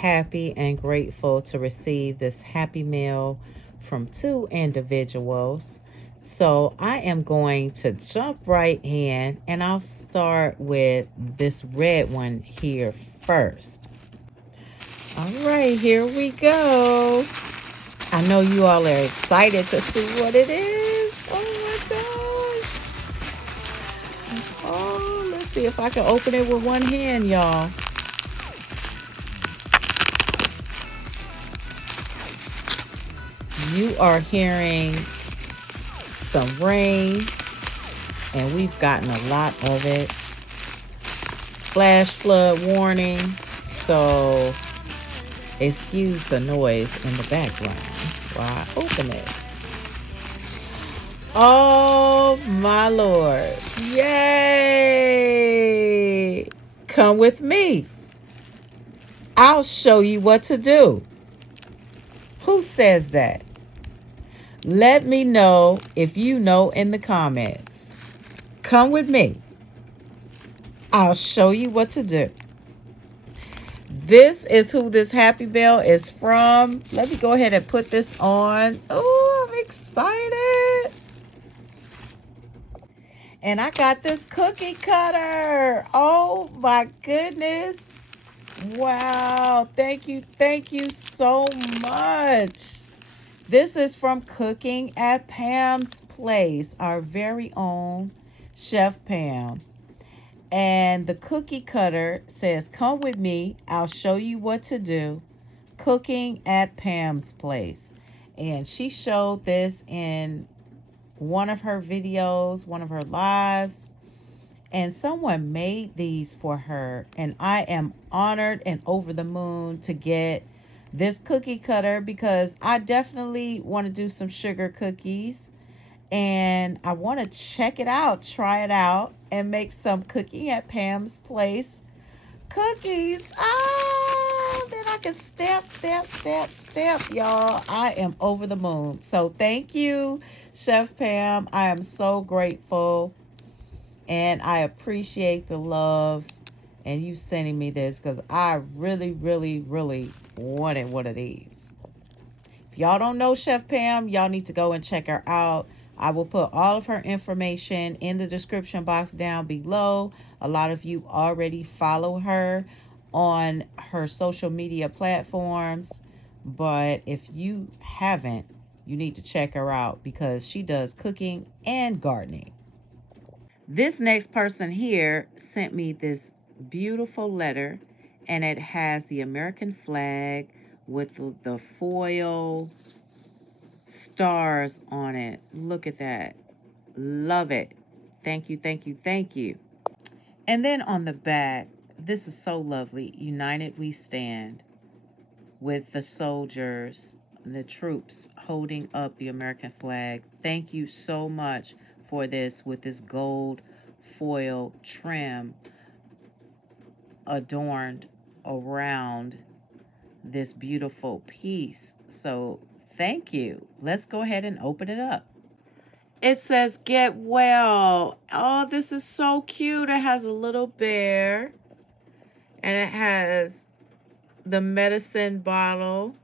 happy and grateful to receive this happy mail from 2 individuals. So I am going to jump right in, and I'll start with this red one here first. All right, here we go. I know you all are excited to see what it is. Oh my gosh. Oh, let's see if I can open it with one hand, y'all. You are hearing some rain, and we've gotten a lot of it. Flash flood warning, so excuse the noise in the background while I open it. Oh my Lord. Yay! Come with me. I'll show you what to do. Who says that? Let me know if you know in the comments. Come with me. I'll show you what to do. This is who this happy mail is from. Let me go ahead and put this on. Oh, I'm excited. And I got this cookie cutter. Oh my goodness. Wow. Thank you so much. This is from Cooking at Pam's Place, our very own Chef Pam. And the cookie cutter says, come with me, I'll show you what to do. Cooking at Pam's Place. And she showed this in one of her videos, one of her lives. And someone made these for her. And I am honored and over the moon to get this cookie cutter, because I definitely want to do some sugar cookies, and I want to check it out, try it out, and make some Cooking at Pam's Place cookies. Then I can stamp, y'all. I am over the moon. So thank you, Chef Pam. I am so grateful, and I appreciate the love and you sending me this, because I really wanted one of these. If y'all don't know Chef Pam, y'all need to go and check her out. I will put all of her information in the description box down below. A lot of you already follow her on her social media platforms, but if you haven't, you need to check her out, because she does cooking and gardening. This next person here sent me this beautiful letter, and it has the American flag with the foil stars on it. Look at that. Love it. Thank you. And then on the back, this is so lovely. United we stand, with the soldiers, the troops holding up the American flag. Thank you so much for this, with this gold foil trim adorned around this beautiful piece. So thank you. Let's go ahead and open it up. It says get well. Oh, this is so cute. It has a little bear, and it has the medicine bottle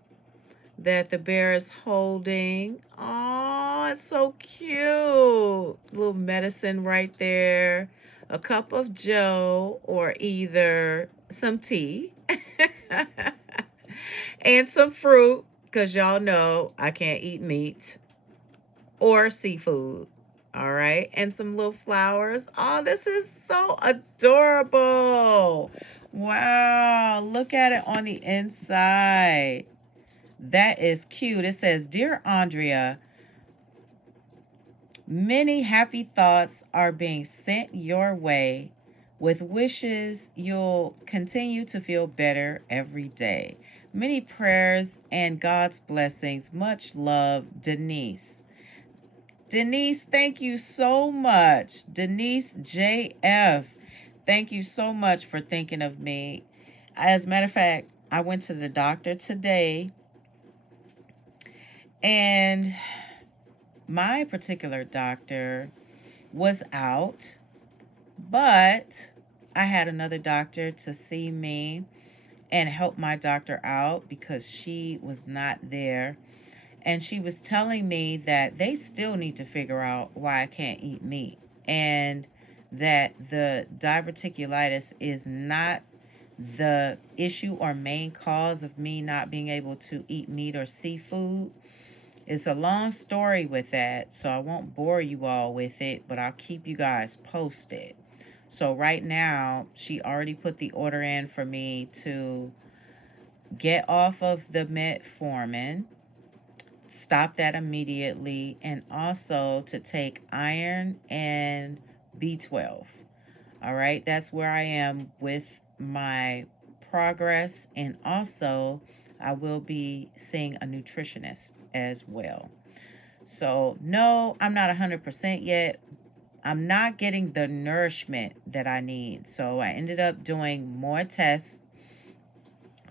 that the bear is holding. Oh, it's so cute. Little medicine right there. A cup of joe, or either some tea and some fruit, because y'all know I can't eat meat or seafood. All right, and some little flowers. Oh, this is so adorable. Wow, look at it on the inside. That is cute. It says, Dear Andrea, many happy thoughts are being sent your way. With wishes, you'll continue to feel better every day. Many prayers and God's blessings. Much love, Denise. Denise, thank you so much. Denise JF, thank you so much for thinking of me. As a matter of fact, I went to the doctor today, and my particular doctor was out, but I had another doctor to see me, and help my doctor out because she was not there. And she was telling me that they still need to figure out why I can't eat meat, and that the diverticulitis is not the issue or main cause of me not being able to eat meat or seafood. It's a long story with that, so I won't bore you all with it, but I'll keep you guys posted. So right now, she already put the order in for me to get off of the metformin, stop that immediately, and also to take iron and B12. All right, that's where I am with my progress, and also I will be seeing a nutritionist as well. So no, I'm not 100% yet. I'm not getting the nourishment that I need. So I ended up doing more tests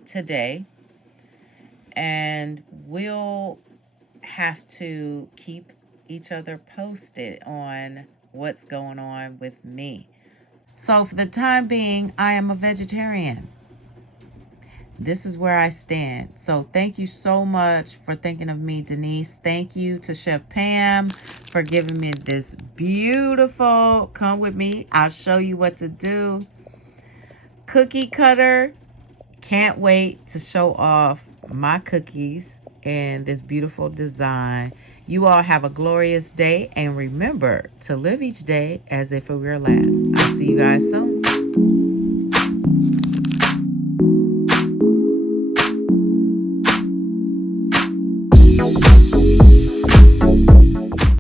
today, and we'll have to keep each other posted on what's going on with me. So for the time being, I am a vegetarian. This is where I stand. So thank you so much for thinking of me, Denise. Thank you to Chef Pam for giving me this beautiful, come with me, I'll show you what to do, cookie cutter. Can't wait to show off my cookies and this beautiful design. You all have a glorious day, and remember to live each day as if it were your last. I'll see you guys soon.